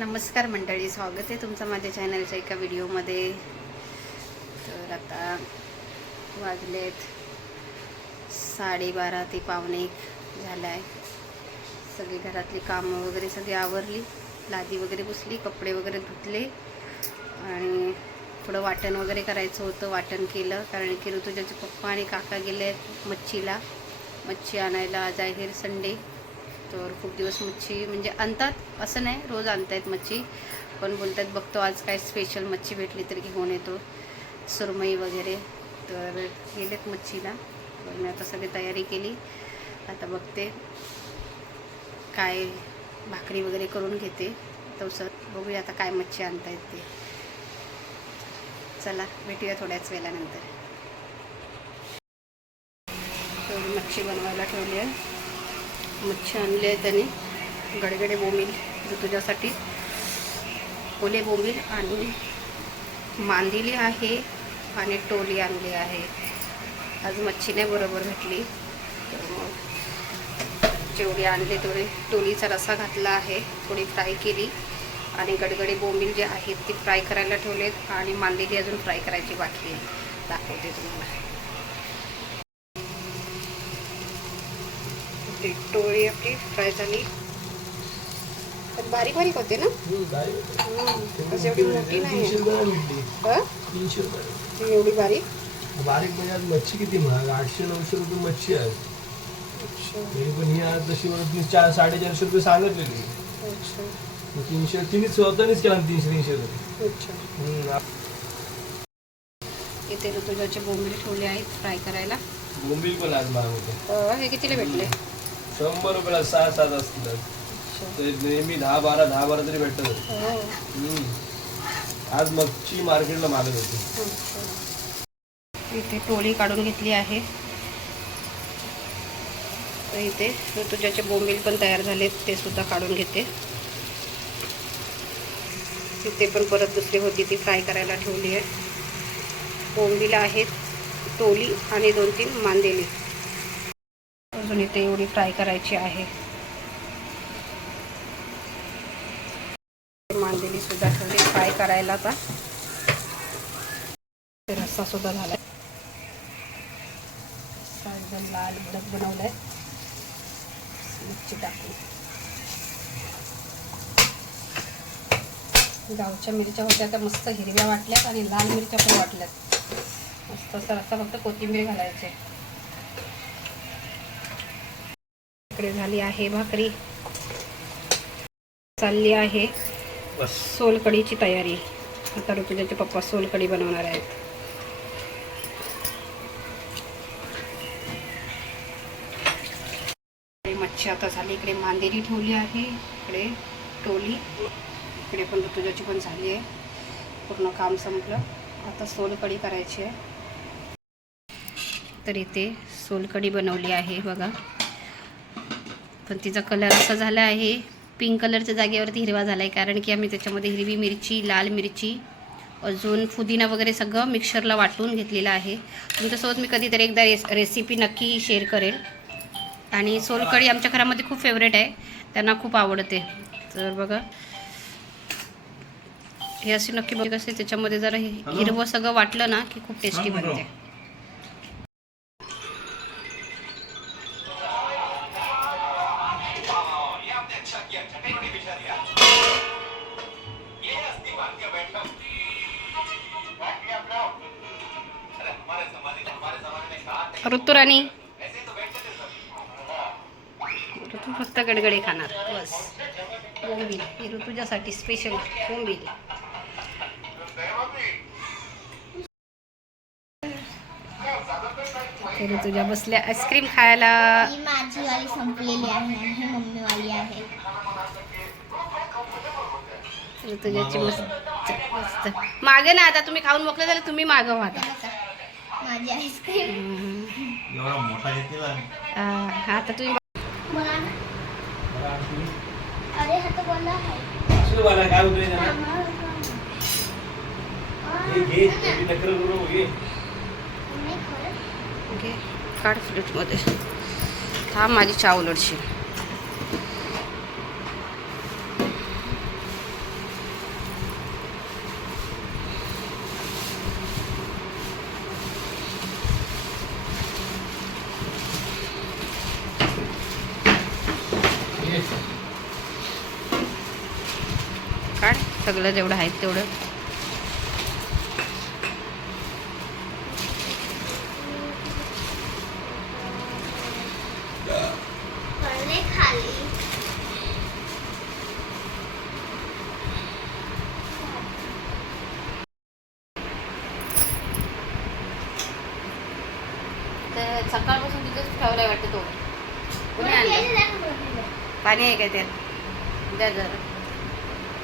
नमस्कार मंडळी स्वागत आहे तुमचं माझ्या चॅनलच्या एका व्हिडिओमध्ये तर आता वाजलेत साडेबारा ते पावणे एक झालं आहे सगळी घरातली कामं वगैरे सगळी आवरली. लादी वगैरे पुसली कपडे वगैरे धुतले आणि थोडं वाटण वगैरे करायचं होतं वाटण केलं. कारण की ऋतुजाचे पप्पा आणि काका गेले मच्छीला. मच्छी आणायला आज आहे संडे. तर खूप दिवस मच्छी म्हणजे आणतात असं नाही रोज आणतायत मच्छी. पण बोलतात बघतो आज काय स्पेशल मच्छी भेटली तरी घेऊन येतो. सुरमई वगैरे. तर गेलेत मच्छीला. मी आता सगळी तयारी केली. आता बघते काय भाकरी वगैरे करून घेते. तवसत बघूया आता काय मच्छी आणता ते. चला भेटूया थोड्याच वेळानंतर. तर मच्छी बनवायला ठेवली आहे. मच्छी आणले आहे त्याने. गडगडे बोंबील तुझ्यासाठी. ओले बोंबील आणि मांदिली आहे आणि टोली आणली आहे. आज मच्छी नाही बरोबर भेटली तर मग जेवढी आणली तेवढे टोलीचा रसा घातला आहे. थोडी फ्राय केली. आणि गडगडे बोंबील जे आहेत ती फ्राय करायला ठेवलेत आणि मांदिली अजून फ्राय करायची बाकी आहे. दाखवते तुम्हाला. ती टोळी आपली फ्राय झाली. पण बारीक बारीक होते ना. असं एवढी मोठी नाही एवढी बारीक? बारीक म्हणजे आज मच्छी किती महाग? आठशे नऊशे रुपये मच्छी आहे. तरी पण ही आज जशी चार साडेचारशे रुपये सांगितलेली. तीनशे तिनेच स्वतःनेच केला तीनशे तीनशे रुपये. अच्छा. हम्म, आप- इथे ऋतुजाचे बोंबील ठेवले आहेत फ्राय करायला. बोंबील पण आज महाग होते. हे कितीला भेटले? शंभर रुपयाला सहा सात असतील नेहमी दहा बारा दहा बारा तरी भेटत होते. आज मच्छी मार्केटला मागत होती. इथे टोळी काढून घेतली आहे. तर इथे ऋतुजाचे बोंबील पण तयार झालेत ते सुद्धा काढून घेते. तिथे पण परत दुसरी होती ती फ्राय करायला ठेवली आहे. बोंबील आहेत टोली आणि दोन तीन मांदेली. अजून इथे एवढी फ्राय करायची आहे. मांदेली सुद्धा ठेवली फ्राय करायला आता. रस्सा सुद्धा झालाय. एकदम लाल भडक बनवलाय. मच्छी टाकून. गावच्या मिरच्या होत्या त्या मस्त हिरव्या वाटल्यात आणि लाल मिरच्या पण वाटल्यात. मस्त असा रस्सा फक्त कोथिंबीर घालायचे. इकडे झाली आहे. भाकरी चालली आहे. सोलकडीची तयारी. आता ऋतुजाचे पप्पा सोलकडी बनवणार आहेत. मच्छी आता झाली. इकडे मांदेली ठेवली आहे. इकडे टोली. इकडे पण ऋतुजाची पण झाली आहे. पूर्ण काम संपलं. आता सोलकडी करायची आहे. तर इथे सोलकडी बनवली आहे. बघा. पण तिचा कलर असा झाला आहे. पिंक कलरच्या जागेवरती हिरवा झाला आहे कारण की आम्ही त्याच्यामध्ये हिरवी मिरची लाल मिरची अजून पुदिना वगैरे सगळं मिक्सरला वाटून घेतलेलं आहे. तुमच्यासोबत मी कधीतरी एकदा रेस रेसिपी नक्की शेअर करेल. आणि सोलकढी आमच्या घरामध्ये खूप फेवरेट आहे. त्यांना खूप आवडते. तर बघा. हे असे नक्की बघ. कसे त्याच्यामध्ये जरा हि- हिरवं सगळं वाटलं ना की खूप टेस्टी बनते ऋतुराणी ऋतू फक्त गडगडे खाणार बस. बोंबील हे ऋतुजासाठी स्पेशल बोंबील हे ऋतुजा बसल्या आईस्क्रीम खायला. ही माझी वाली संपलेली आहे आणि ही मम्मी वाली आहे. ऋतुजाची मस्त मस्त. मागे ना आता तुम्ही खाऊन मोकळे झाले तुम्ही मागं आता माझी आईस्क्रीम. आता तुम्ही बोला ना. अरे हा तो आहे. काय होतंय ना. आम्हाला हे घे तुम्ही नखरं करू नको, घे नाही खरं घे काढ फ्रीजमध्ये थांब माझी चाव उलटशी काढ सगळं जेवढं आहे तेवढं. तर सकाळपासून तिथेच ठेवलाय वाटतं तो. पाणी आहे काय त्यात? द्या जरा.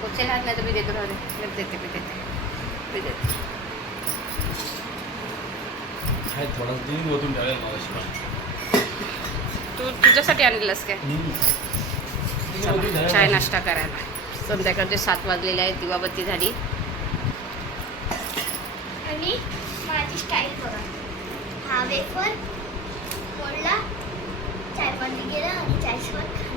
पोचे हात नाही तर मी देतो राहू दे. मी देते मी देते. मी देते. थोडा दिन ओतून ठेवायला मला तू तुझ्यासाठी आणलेलंस काय? चाय नाश्ता करायला. संध्याकाळचे सात वाजलेले आहेत दिवाबत्ती झाली. आणि माझी स्टाईल बघा. हा वेफर फोडला चाय पाणी गेलं आणि चायसोबत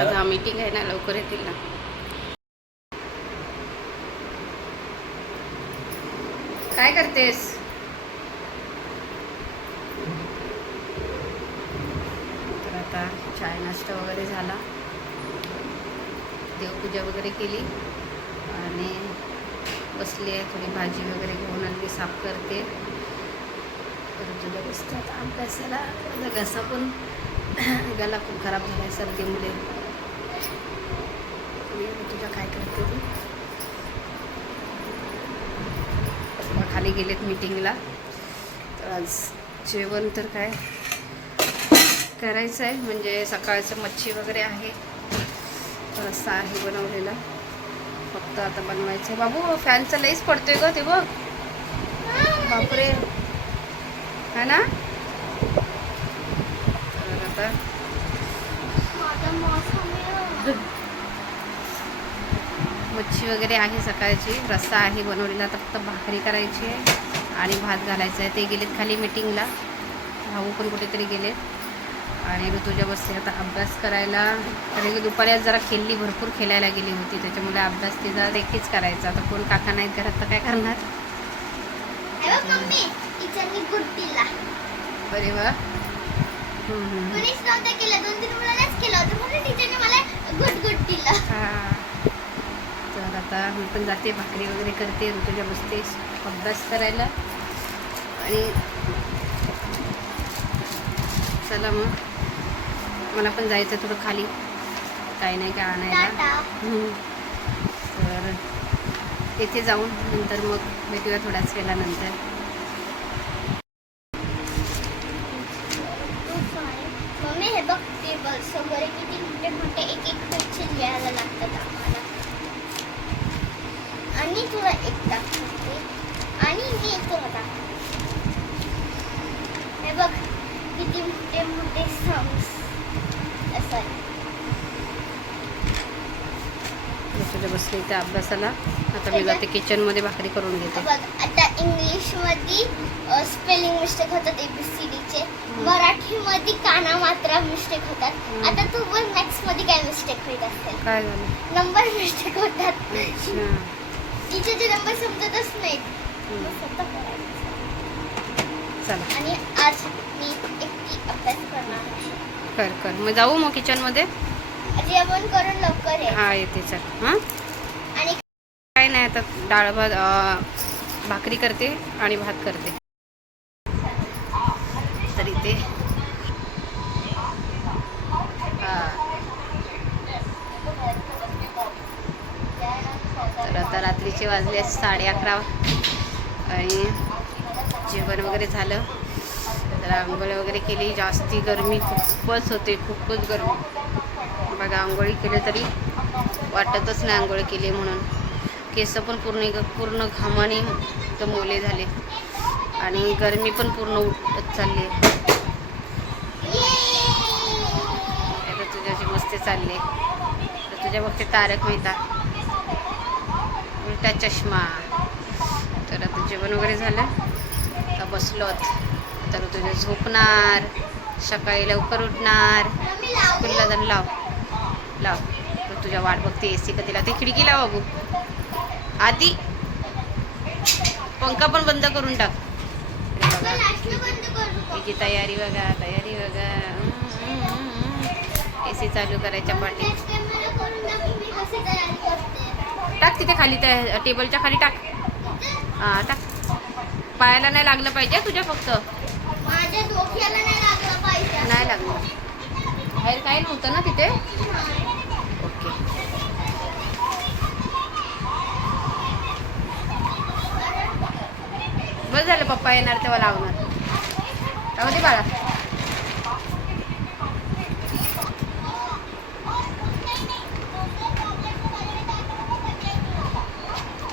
आज हा मीटिंग आहे ना लवकर येतील ना. काय करतेस? तर आता चाय नाश्ता वगैरे झाला. देवपूजा वगैरे केली. आणि बसली आहे थोडी भाजी वगैरे घेऊन आणली साफ करते. तर तुझ्या बसते. आता अभ्यासाला घसा पण गला खूप खराब झाला आहे सर्दीमुळे. काय करते तू? खाली गेलेत मीटिंगला तर आज जेवण तर काय करायचं आहे? म्हणजे सकाळचं मच्छी वगैरे आहे. रस्सा आहे बनवलेला. फक्त आता बनवायचं आहे. बाबू फॅनचा लईच पडतोय ग ते बघ. बापरे. है ना? तर आता मच्छी वगैरे आहे सकाळची रस्सा आहे बनवलेला आता फक्त भाकरी करायची आहे आणि भात घालायचं आहे. ते गेलेत खाली मिटिंगला भाऊ पण कुठेतरी गेलेत. आणि ऋतुजा बसते. आता अभ्यास करायला. कारण की दुपारी आज जरा खेळली भरपूर खेळायला गेली होती. त्याच्यामुळे अभ्यास तिचा एकटीच करायचा. आता कोण काका नाहीत घरात तर काय करणार? अरे वा. केलं. दोन तीन मुलांनाच केलं होतं. म्हणून टीचरने मला गुड गुड दिलं तर आता मी पण जाते भाकरी वगैरे करते ऋतुजा बसते अभ्यास करायला. आणि चला मग. मला पण जायचं थोडं खाली. काही नाही काय आणायला. तर तिथे जाऊन नंतर मग भेटूया थोड्याच वेळानंतर मम्मी हे बघ टेबल्स वगैरे किती मोठे मोठे एक एक पेजचे लिहायला लागतात आम्हाला आणि तुला एक दाखवते आणि मी एक तुला दाखवते हे बघ किती मोठे ऋतुजा बसली त्या अभ्यासाला. आता मी जाते किचनमध्ये भाकरी करून घेते. बघ आता इंग्लिशमध्ये स्पेलिंग मिस्टेक होतात एबीसीडीचे मराठीमध्ये काना मात्रा मिस्टेक होतात. आता तू पण मॅथ्समध्ये काय मिस्टेक होत असेल. काय झालं? नंबर मिस्टेक होतात. टीचरचे नंबर समजतच नाहीत. चला. आणि आज मी एकटी अभ्यास करणार कर कर. मग जाऊ मग किचनमध्ये जेवण करून लवकर ये. हा येते चल. हां? आणि काय नाही आता डाळ भात अं, भाकरी करते आणि भात करते. तर इथे. हा. तर आता रात्रीचे वाजले साडे अकरा. आणि जेवण वगैरे झालं. तर आंघोळ वगैरे केली. जास्ती गरमी खूपच होते खूपच गरमी. बघा आंघोळी केली तरी वाटतच नाही आंघोळ केली म्हणून. केस पण पूर्ण पूर्ण घामाने गमवले झाले. आणि गरमी पण पूर्ण उठत चालली आहे. आता तुझ्याची मस्ती चालली तर तुझ्या बघते तारक मेहता. उलटा चष्मा. तर आता जेवण वगैरे झालं. आता बसलोत. तर तुझे झोपणार सकाळी लवकर उठणार. स्कूलला जाऊन लाव. लाव. तर तुझ्या वाट बघते ए सी का तिला ते खिडकी लाव बघू आधी पंखा पण बंद करून टाक. तिची तयारी बघा तयारी बघा. ए सी चालू करायच्या पाठी. टाक तिथे खाली त्या टेबलच्या खाली टाक. हा टाक. पायाला नाही लागलं पाहिजे तुझ्या फक्त. नाही लागलं बाहेर काय नव्हतं ना तिथे? ओके. बस झालं पप्पा येणार तेव्हा लावणार. राहू दे बाळा.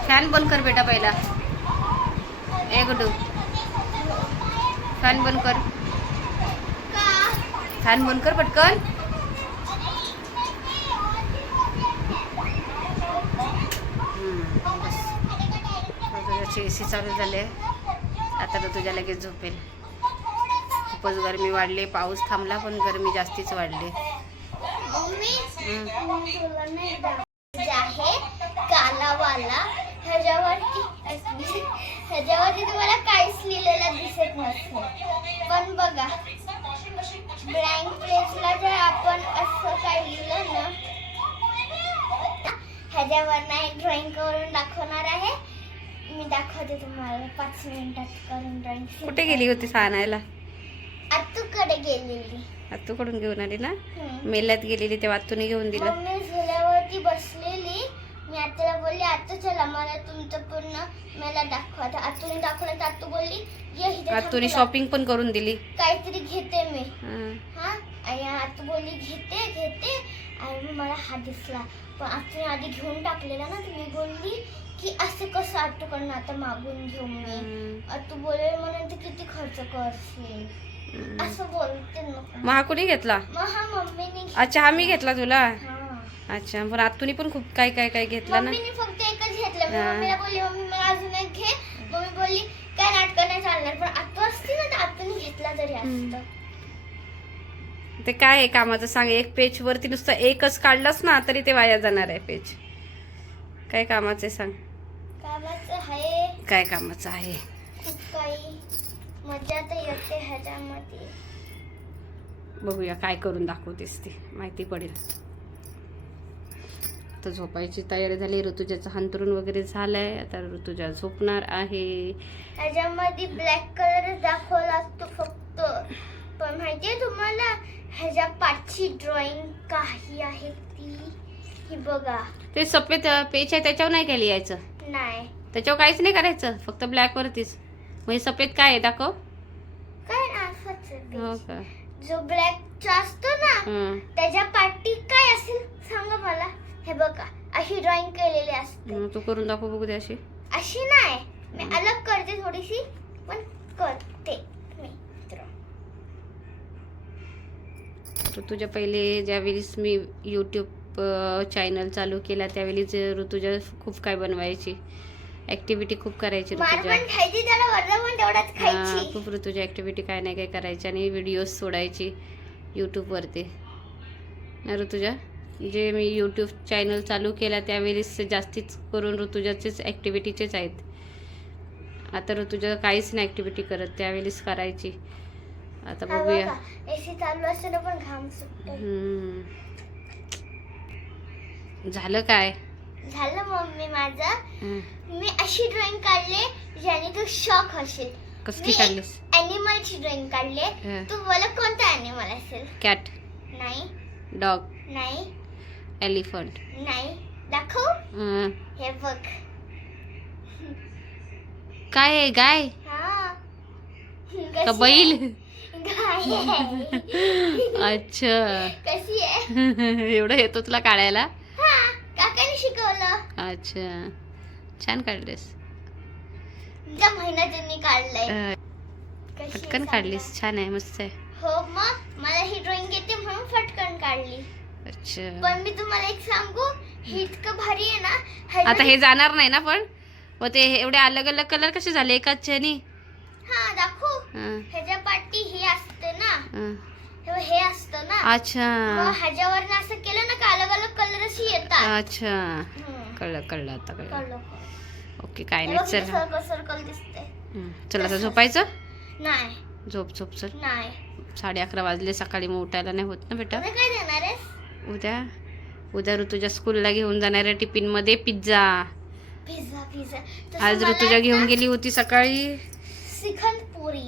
फॅन बंद कर बेटा पहिला. ए गुडू फॅन बंद कर. फॅन बंद कर पटकन. ए सी चालू झाले. आता ऋतुजा लगेच झोपेल. खूपच गरमी वाढली. पाऊस थांबला पण गरमी जास्तीच वाढली. कालावाला ह्याच्यावरती ह्याच्यावरती तुम्हाला काहीच लिहिलेलं दिसत नसेल पण बघा ब्लँक पेजला जर आपण असं काही लिहिलं ना ह्याच्यावर नाही ड्रॉइंग करून दाखवणार आहे. मी दाखवते तुम्हाला पाच मिनिटात करून ड्रॉइंग कुठे गेली होती आणायला आतूकडे गेलेली. आत्तूकडून घेऊन आली ना? हम्म. मेल्यात गेलेली तेव्हा आत्तूने घेऊन दिलं. मम्मी चला मला तुमचं पूर्ण मला दाखवा. तर आतूने दाखवलं तर आतू बोलली ये इथे थांब आत्तूने तुला. शॉपिंग पण करून दिली. काहीतरी घेते मी. हं. हा? आणि आतू बोलली घेते घेते. आणि मग मला हा दिसला. पण आतूने आधी घेऊन टाकलेला ना तर मी बोलली की असं कसं आतूकडनं आता मागून घेऊ मी. आतू बोलले म्हणून ते किती खर्च करशील. असं बोलते नको मग हा कुणी घेतला? मग हा मम्मीने अच्छा हा मी घेतला तुला? हा. अच्छा पण आत्तूने पण खूप काय काय काय घेतला ना? मम्मीने फक्त एकच घेतलं. मी हा. मम्मीला बोलली मम्मी मला अजून एक घे. मम्मी बोलली काय नाटकं नाही चालणार पण आत्तू असती ना तर आत्तूने घेतला तरी हम्म. असतं ते काय आहे कामाचं? सांग एक पेज वरती नुसतं एकच काढलंस ना तरी ते वाया जाणार आहे पेज काय कामाचं आहे सांग? कामाचं आहे. काय कामाचं आहे? खूप काही. मजा तर येते ह्याच्यामध्ये. बघूया काय करून दाखवतेस ती. माहिती पडेल. तर झोपायची तयारी झाली ऋतुजाचं हंतरून वगैरे झालंय. आता ऋतुजा झोपणार आहे. ह्याच्यामध्ये ब्लॅक कलर दाखवला असतो फक्त. पण माहितीये तुम्हाला? ह्याच्या पाठची ड्रॉइंग काही आहे ती? ही बघा. ते सफेद पेज आहे त्याच्यावर नाही काय लिहायचं नाही. त्याच्यावर काहीच नाही करायचं फक्त ब्लॅक वरतीच. म्हणजे सफेद काय आहे? दाखव. काय आहे हो. का? जो ब्लॅकचा असतो ना. त्याच्या पाठी काय असेल सांगा मला. हे बघा अशी ड्रॉइंग केलेली असते. तू करून दाखव बघू दे अशी. अशी नाही. मी अलग करते थोडीशी पण करते मी. ऋतुजा पहिले ज्यावेळेस मी यूट्यूब चॅनल चालू केला त्यावेळेस ऋतुजा खूप काय बनवायची. ऍक्टिव्हिटी खूप करायची ऋतुजा. पण खायची त्याला वरदा पण तेवढाच हा, खायची. खूप ऋतुजा ऍक्टिव्हिटी काय नाही काय करायची आणि व्हिडिओज सोडायची यूट्यूबवरती ना ऋतुजा? जे मी यूट्यूब चॅनल चालू केला त्यावेळेस जास्तीच करून ऋतुजाचेच ॲक्टिव्हिटीचेच आहेत. आता ऋतुजा काहीच नाही ॲक्टिव्हिटी करत त्यावेळेस करायची. आता बघूया. झालं काय? झालं मम्मी माझं. मी अशी ड्रॉइंग काढले ज्याने तू शॉक होशील. कसली काढलीस? अॅनिमलची ड्रॉइंग काढले. तू मला कोणता अॅनिमल असेल? कॅट नाही. डॉग नाही. एलिफंट नाही दाखव हे बघ काय आहे गाय हा का कशी बैल आहे? गाय आहे. अच्छा कशी आहे एवढं येतो तुला काढायला हा काकाने शिकवलं अच्छा छान काढलीस त्या महिन्यात काढलंय अं, कशी आहे पटकन सांगा? काढलीस छान आहे मस्त आहे हो मग मला ही ड्रॉइंग येते म्हणून फटकन काढली अच्छा. पण मी तुम्हाला एक सांगू ही इतकं भारी आहे ना आता हे जाणार नाही ना पण? व ते एवढे अलग अलग कलर कसे झाले? एकाच ह्यानी? हा दाखवू. हं, ह्याच्या पाठी हे असते ना. हं. हे हे असतं ना. अच्छा. मग ह्याच्यावर असं केलं ना का अलग अलग कलर अशी येतात? अच्छा. हम्म. कळलं कळलं आता कळलं. कळलं. ओके काय हे नाही चल. इथे सर्कल सर्कल दिसते हं, चल आता झोपायचं? नाही. झोप झोप चल. नाही. साडे अकरा वाजले सकाळी मग उठायला नाही होत ना बेटा? तुला काय देणार आहेस? उद्या. उद्या ऋतूच्या स्कूलला घेऊन जाणाऱ्या टिफिनमध्ये पिझ्झा पिझ्झा आज ऋतूजा घेऊन गेली होती सकाळी. श्रीखंड पुरी.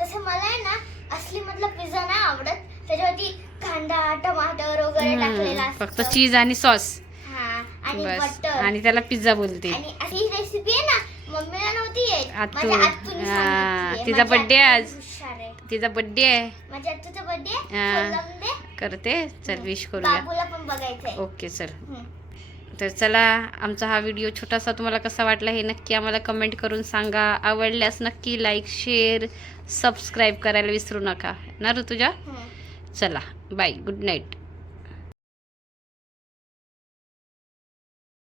तसं मला आहे ना असली मतलब पिझ्झा नाही आवडत. त्याच्यावरती कांदा टमाटर वगैरे टाकलेला फक्त चीज आणि सॉस हा आणि बस. आणि त्याला पिझ्झा बोलते. आणि अशी रेसिपी आहे ना मम्मीला नव्हती. तिचा आत्तू आज. तिचा बड्डे आहे. माझ्या आत्तूचा बर्थडे. करते. चल विश करूया. ओके चल. हम्म. तर चला आमचा हा व्हिडिओ छोटासा तुम्हाला कसा वाटला हे नक्की आम्हाला कमेंट करून सांगा. आवडल्यास नक्की लाईक शेअर सबस्क्राईब करायला विसरू नका. ना ऋतुजा. चला बाय गुड नाईट